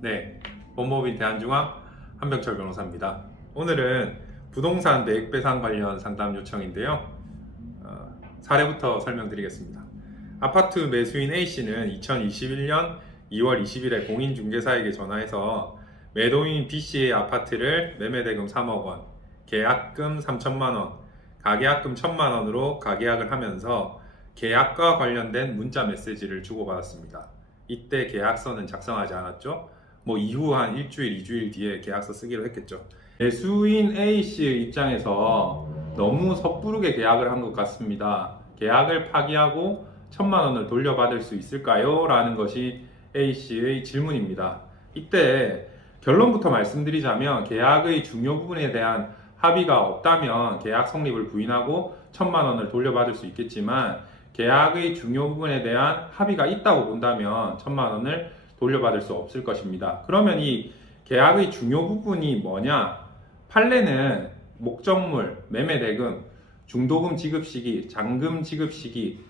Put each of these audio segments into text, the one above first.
네, 법무법인 대한중앙 한병철 변호사입니다. 오늘은 부동산 매입배상 관련 상담 요청인데요. 사례부터 설명드리겠습니다. 아파트 매수인 A씨는 2021년 2월 20일에 공인중개사에게 전화해서 매도인 B씨의 아파트를 매매대금 3억 원, 계약금 3천만 원, 가계약금 1천만 원으로 가계약을 하면서 계약과 관련된 문자 메시지를 주고받았습니다. 이때 계약서는 작성하지 않았죠. 이후 한 일주일, 2주일 뒤에 계약서 쓰기로 했겠죠. 매수인 A씨의 입장에서 너무 섣부르게 계약을 한 것 같습니다. 계약을 파기하고 1천만 원을 돌려받을 수 있을까요? 라는 것이 A씨의 질문입니다. 이때 결론부터 말씀드리자면 계약의 중요 부분에 대한 합의가 없다면 계약 성립을 부인하고 1천만 원을 돌려받을 수 있겠지만 계약의 중요 부분에 대한 합의가 있다고 본다면 1천만 원을 돌려받을 수 없을 것입니다. 그러면 이 계약의 중요 부분이 뭐냐? 판례는 목적물, 매매대금, 중도금 지급 시기, 잔금 지급 시기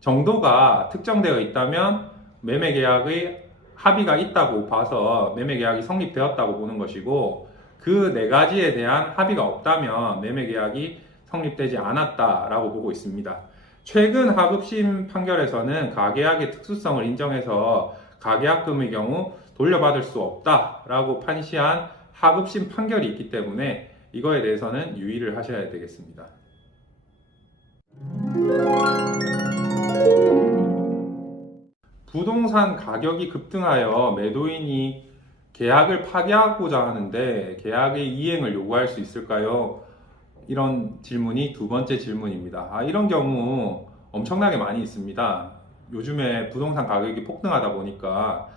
정도가 특정되어 있다면 매매계약의 합의가 있다고 봐서 매매계약이 성립되었다고 보는 것이고, 그 네 가지에 대한 합의가 없다면 매매계약이 성립되지 않았다라고 보고 있습니다. 최근 하급심 판결에서는 가계약의 특수성을 인정해서 가계약금의 경우 돌려받을 수 없다라고 판시한 하급심 판결이 있기 때문에 이거에 대해서는 유의를 하셔야 되겠습니다. 부동산 가격이 급등하여 매도인이 계약을 파기하고자 하는데 계약의 이행을 요구할 수 있을까요? 이런 질문이 두 번째 질문입니다. 이런 경우 엄청나게 많이 있습니다. 요즘에 부동산 가격이 폭등하다 보니까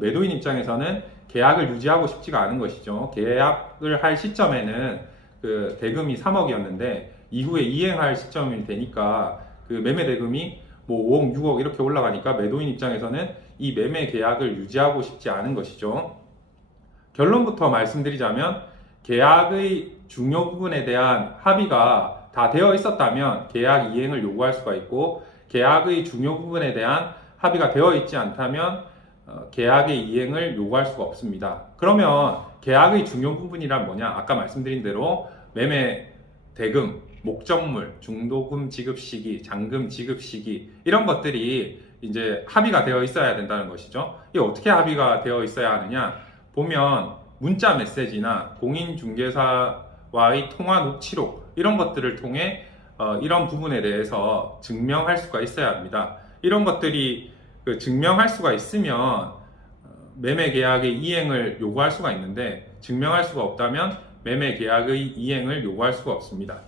매도인 입장에서는 계약을 유지하고 싶지가 않은 것이죠. 계약을 할 시점에는 그 대금이 3억이었는데 이후에 이행할 시점이 되니까 그 매매 대금이 5억, 6억 이렇게 올라가니까 매도인 입장에서는 이 매매 계약을 유지하고 싶지 않은 것이죠. 결론부터 말씀드리자면 계약의 중요 부분에 대한 합의가 다 되어 있었다면 계약 이행을 요구할 수가 있고, 계약의 중요 부분에 대한 합의가 되어 있지 않다면 계약의 이행을 요구할 수가 없습니다. 그러면 계약의 중요 부분이란 뭐냐? 아까 말씀드린 대로 매매 대금, 목적물, 중도금 지급 시기, 잔금 지급 시기 이런 것들이 이제 합의가 되어 있어야 된다는 것이죠. 이게 어떻게 합의가 되어 있어야 하느냐? 보면 문자 메시지나 공인중개사와의 통화 녹취록 이런 것들을 통해 이런 부분에 대해서 증명할 수가 있어야 합니다. 이런 것들이 증명할 수가 있으면 매매 계약의 이행을 요구할 수가 있는데, 증명할 수가 없다면 매매 계약의 이행을 요구할 수가 없습니다.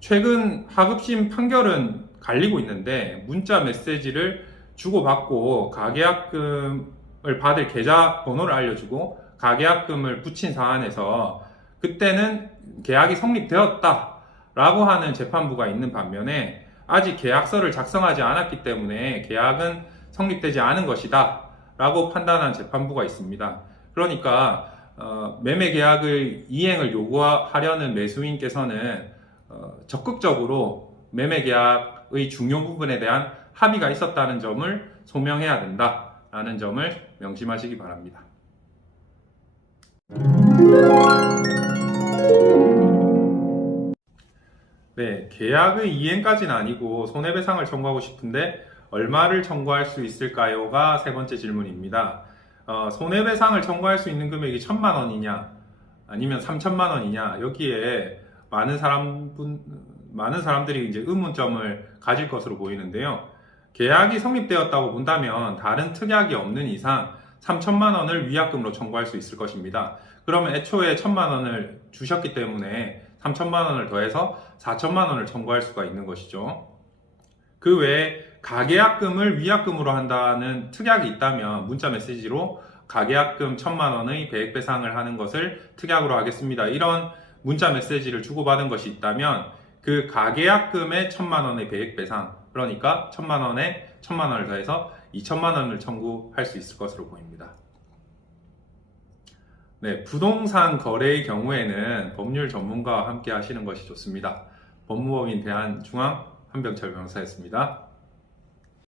최근 하급심 판결은 갈리고 있는데 문자 메시지를 주고받고 가계약금을 받을 계좌 번호를 알려주고 가계약금을 붙인 사안에서 그때는 계약이 성립되었다라고 하는 재판부가 있는 반면에 아직 계약서를 작성하지 않았기 때문에 계약은 성립되지 않은 것이다 라고 판단한 재판부가 있습니다. 그러니까 매매 계약의 이행을 요구하려는 매수인께서는 적극적으로 매매 계약의 중요 부분에 대한 합의가 있었다는 점을 소명해야 된다라는 점을 명심하시기 바랍니다. 네, 계약의 이행까지는 아니고 손해배상을 청구하고 싶은데 얼마를 청구할 수 있을까요?가 세 번째 질문입니다. 손해배상을 청구할 수 있는 금액이 1천만 원이냐 아니면 3천만 원이냐, 여기에 많은 사람들이 이제 의문점을 가질 것으로 보이는데요. 계약이 성립되었다고 본다면 다른 특약이 없는 이상 3천만 원을 위약금으로 청구할 수 있을 것입니다. 그러면 애초에 1천만 원을 주셨기 때문에 3천만 원을 더해서 4천만 원을 청구할 수가 있는 것이죠. 그 외에 가계약금을 위약금으로 한다는 특약이 있다면 문자 메시지로 가계약금 1천만 원의 배액배상을 하는 것을 특약으로 하겠습니다, 이런 문자 메시지를 주고받은 것이 있다면 그 가계약금의 1천만 원의 배액배상, 그러니까 1천만 원에 1천만 원을 더해서 2천만 원을 청구할 수 있을 것으로 보입니다. 네, 부동산 거래의 경우에는 법률 전문가와 함께 하시는 것이 좋습니다. 법무법인 대한중앙 한병철 변호사였습니다.